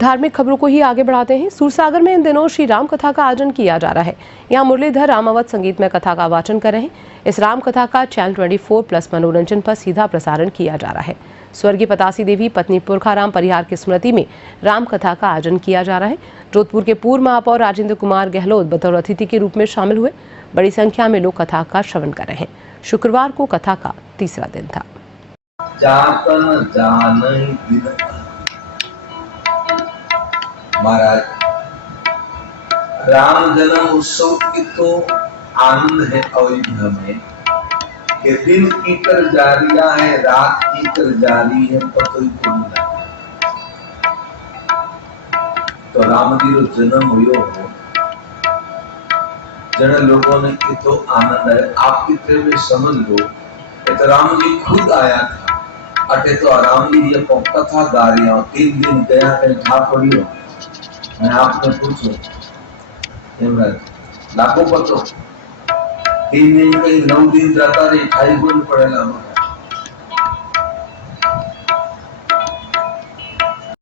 धार्मिक खबरों को ही आगे बढ़ाते हैं। सूरसागर में इन दिनों श्री राम कथा का आयोजन किया जा रहा है। यहाँ मुरलीधर रामावत संगीत में कथा का वाचन कर रहे हैं। इस राम कथा का चैनल 24+ मनोरंजन पर सीधा प्रसारण किया जा रहा है। स्वर्गीय पतासी देवी पत्नी पुरखाराम परिहार की स्मृति में राम कथा का आयोजन किया जा रहा है। जोधपुर के पूर्व महापौर राजेंद्र कुमार गहलोत बतौर अतिथि के रूप में शामिल हुए। बड़ी संख्या में लोग कथा का श्रवण कर रहे हैं। शुक्रवार को कथा का तीसरा दिन था। महाराज, राम जन्म उत्सव की तो आनंद है अयोध्या में कि दिन की कर जारिया है, रात की कर जारी है, पतई पुण्य। तो राम जी रो जन्म हुयो हो जन लोगों ने की तो आनंद है। आप कितने में समझ लो, तो राम जी खुद आया था अटे तो राम जी ये कथा गा रही हो। 3 दिन गया कहीं ठा पड़ी हो। मैं आपने पूछो लागो पतो 3 दिन कहीं 9 दिन जाता रही ठाई बोल पड़ेगा।